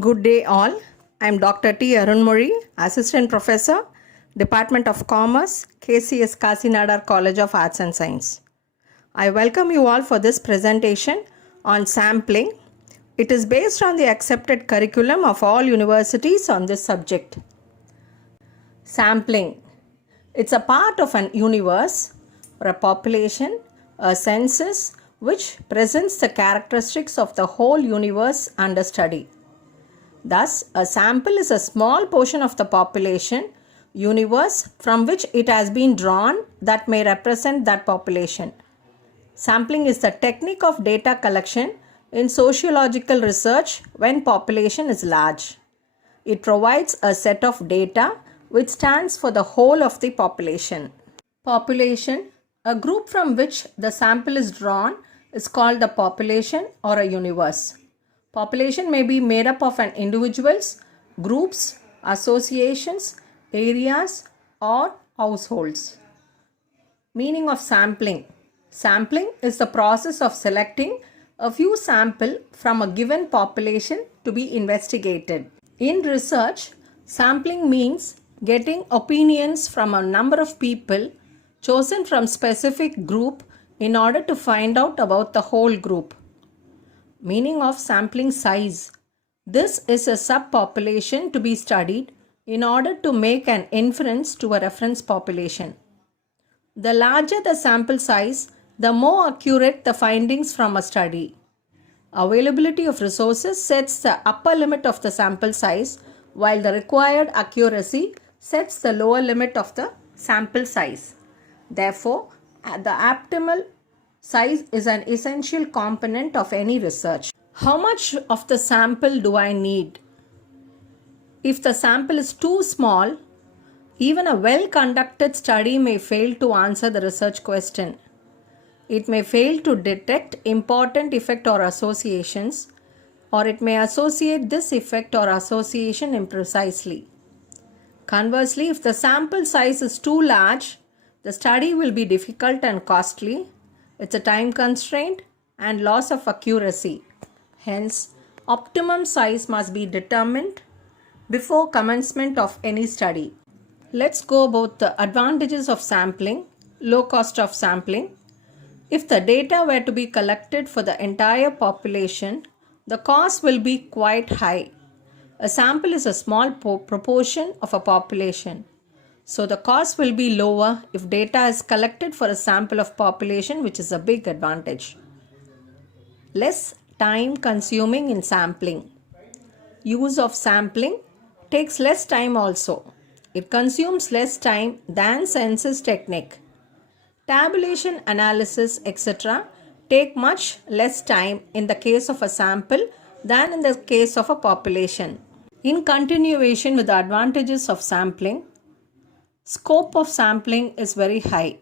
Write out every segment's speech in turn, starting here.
Good day, all. I am Dr. T. Arunmuri, Assistant Professor, Department of Commerce, KCS Kasinadar College of Arts and Science. I welcome you all for this presentation on sampling. It is based on the accepted curriculum of all universities on this subject. Sampling. It's a part of an universe or a population, a census, which presents the characteristics of the whole universe under study. Thus, a sample is a small portion of the population universe from which it has been drawn that may represent that population. Sampling is the technique of data collection in sociological research when population is large. It provides a set of data which stands for the whole of the population. Population, a group from which the sample is drawn, is called the population or a universe. Population may be made up of an individuals, groups, associations, areas, or households. Meaning of sampling. Sampling is the process of selecting a few sample from a given population to be investigated. In research, sampling means getting opinions from a number of people chosen from specific group in order to find out about the whole group. Meaning of sampling size. This is a subpopulation to be studied in order to make an inference to a reference population. The larger the sample size, the more accurate the findings from a study. Availability of resources sets the upper limit of the sample size, while the required accuracy sets the lower limit of the sample size. Therefore, the optimal size is an essential component of any research. How much of the sample do I need? If the sample is too small, even a well-conducted study may fail to answer the research question. It may fail to detect important effect or associations, or it may associate this effect or association imprecisely. Conversely, if the sample size is too large, the study will be difficult and costly. It's a time constraint and loss of accuracy. Hence, optimum size must be determined before commencement of any study. Let's go about the advantages of sampling, low cost of sampling. If the data were to be collected for the entire population, the cost will be quite high. A sample is a small proportion of a population. So the cost will be lower if data is collected for a sample of population, which is a big advantage. Less time consuming in sampling. Use of sampling takes less time also. It consumes less time than census technique. Tabulation analysis, etc. take much less time in the case of a sample than in the case of a population. In continuation with the advantages of sampling, scope of sampling is very high.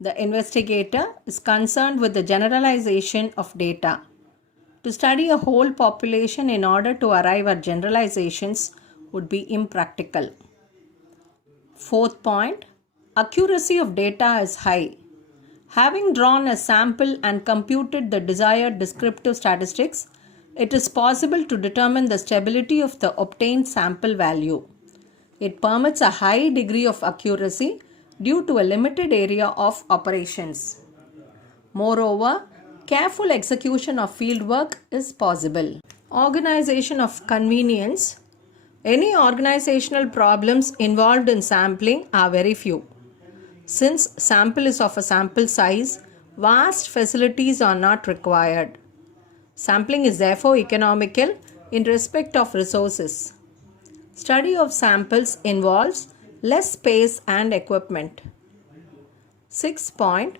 The investigator is concerned with the generalization of data. To study a whole population in order to arrive at generalizations would be impractical. Fourth point, accuracy of data is high. Having drawn a sample and computed the desired descriptive statistics, it is possible to determine the stability of the obtained sample value. It permits a high degree of accuracy due to a limited area of operations. Moreover, careful execution of fieldwork is possible. Organization of convenience. Any organizational problems involved in sampling are very few. Since sample is of a sample size, vast facilities are not required. Sampling is therefore economical in respect of resources. Study of samples involves less space and equipment. 6th point,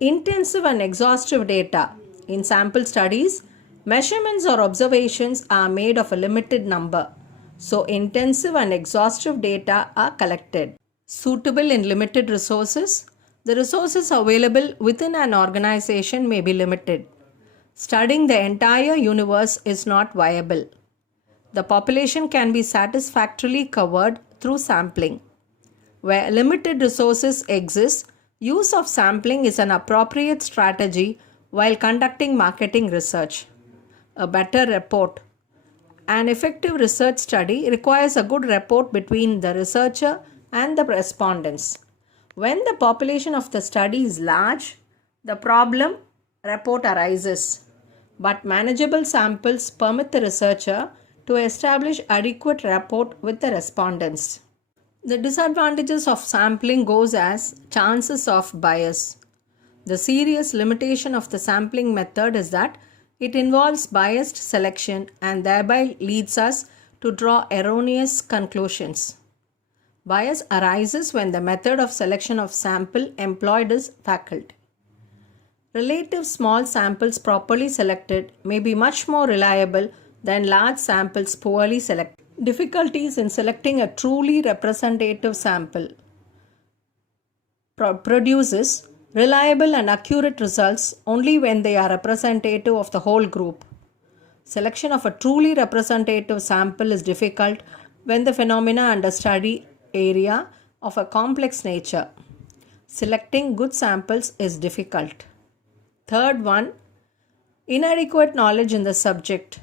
intensive and exhaustive data. In sample studies, measurements or observations are made of a limited number. So, intensive and exhaustive data are collected. Suitable in limited resources. The resources available within an organization may be limited. Studying the entire universe is not viable. The population can be satisfactorily covered through sampling. Where limited resources exist, use of sampling is an appropriate strategy while conducting marketing research. A better report. An effective research study requires a good rapport between the researcher and the respondents. When the population of the study is large, the problem rapport arises, but manageable samples permit the researcher to establish adequate rapport with the respondents. The disadvantages of sampling goes as chances of bias. The serious limitation of the sampling method is that it involves biased selection and thereby leads us to draw erroneous conclusions. Bias arises when the method of selection of sample employed is faculty. Relative small samples properly selected may be much more reliable than large samples poorly selected. Difficulties in selecting a truly representative sample produces reliable and accurate results only when they are representative of the whole group. Selection of a truly representative sample is difficult when the phenomena under study area of a complex nature. Selecting good samples is difficult. Third one, inadequate knowledge in the subject.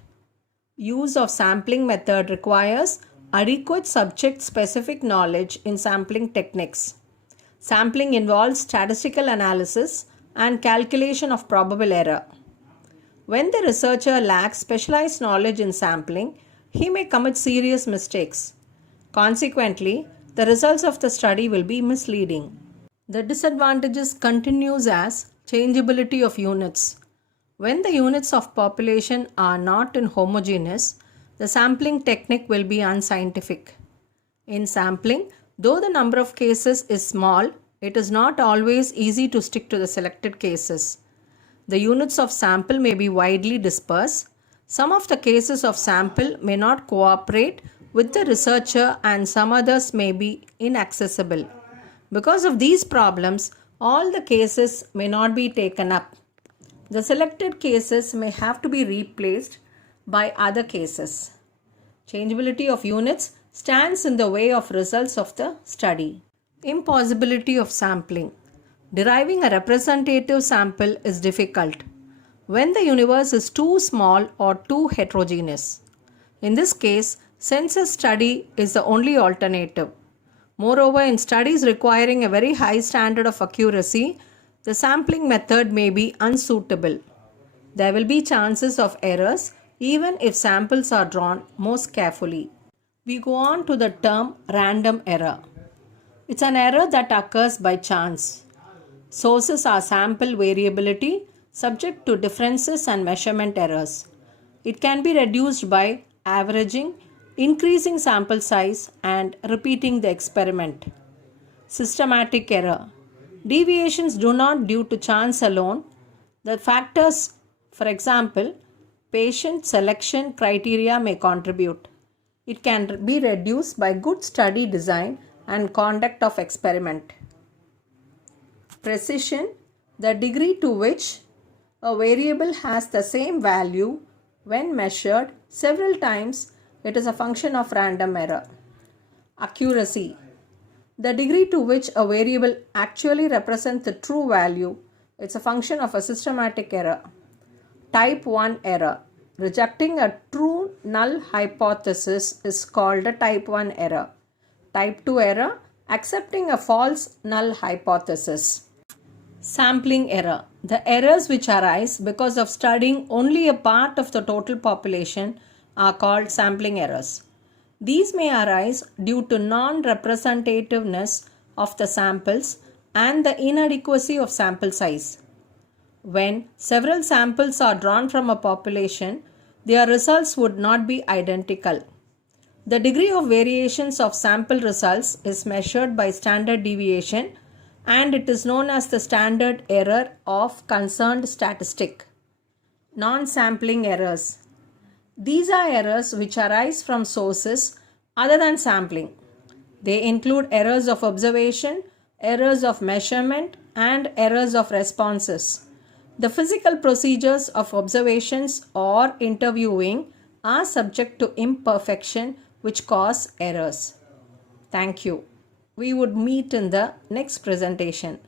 Use of sampling method requires adequate subject-specific knowledge in sampling techniques. Sampling involves statistical analysis and calculation of probable error. When the researcher lacks specialized knowledge in sampling, he may commit serious mistakes. Consequently, the results of the study will be misleading. The disadvantages continues as changeability of units. When the units of population are not homogeneous, the sampling technique will be unscientific. In sampling, though the number of cases is small, it is not always easy to stick to the selected cases. The units of sample may be widely dispersed. Some of the cases of sample may not cooperate with the researcher and some others may be inaccessible. Because of these problems, all the cases may not be taken up. The selected cases may have to be replaced by other cases. Changeability of units stands in the way of results of the study. Impossibility of sampling. Deriving a representative sample is difficult when the universe is too small or too heterogeneous. In this case, census study is the only alternative. Moreover, in studies requiring a very high standard of accuracy, the sampling method may be unsuitable. There will be chances of errors even if samples are drawn most carefully. We go on to the term random error. It's an error that occurs by chance. Sources are sample variability subject to differences and measurement errors. It can be reduced by averaging, increasing sample size, and repeating the experiment. Systematic error. Deviations do not due to chance alone. The factors, for example, patient selection criteria may contribute. It can be reduced by good study design and conduct of experiment. Precision, the degree to which a variable has the same value when measured several times, it is a function of random error. Accuracy, the degree to which a variable actually represents the true value, it's a function of a systematic error. Type 1 error, rejecting a true null hypothesis is called a type 1 error. Type 2 error, accepting a false null hypothesis. Sampling error, the errors which arise because of studying only a part of the total population are called sampling errors. These may arise due to non-representativeness of the samples and the inadequacy of sample size. When several samples are drawn from a population, their results would not be identical. The degree of variations of sample results is measured by standard deviation and it is known as the standard error of concerned statistic. Non-sampling errors. These are errors which arise from sources other than sampling. They include errors of observation, errors of measurement, and errors of responses. The physical procedures of observations or interviewing are subject to imperfection which cause errors. Thank you. We would meet in the next presentation.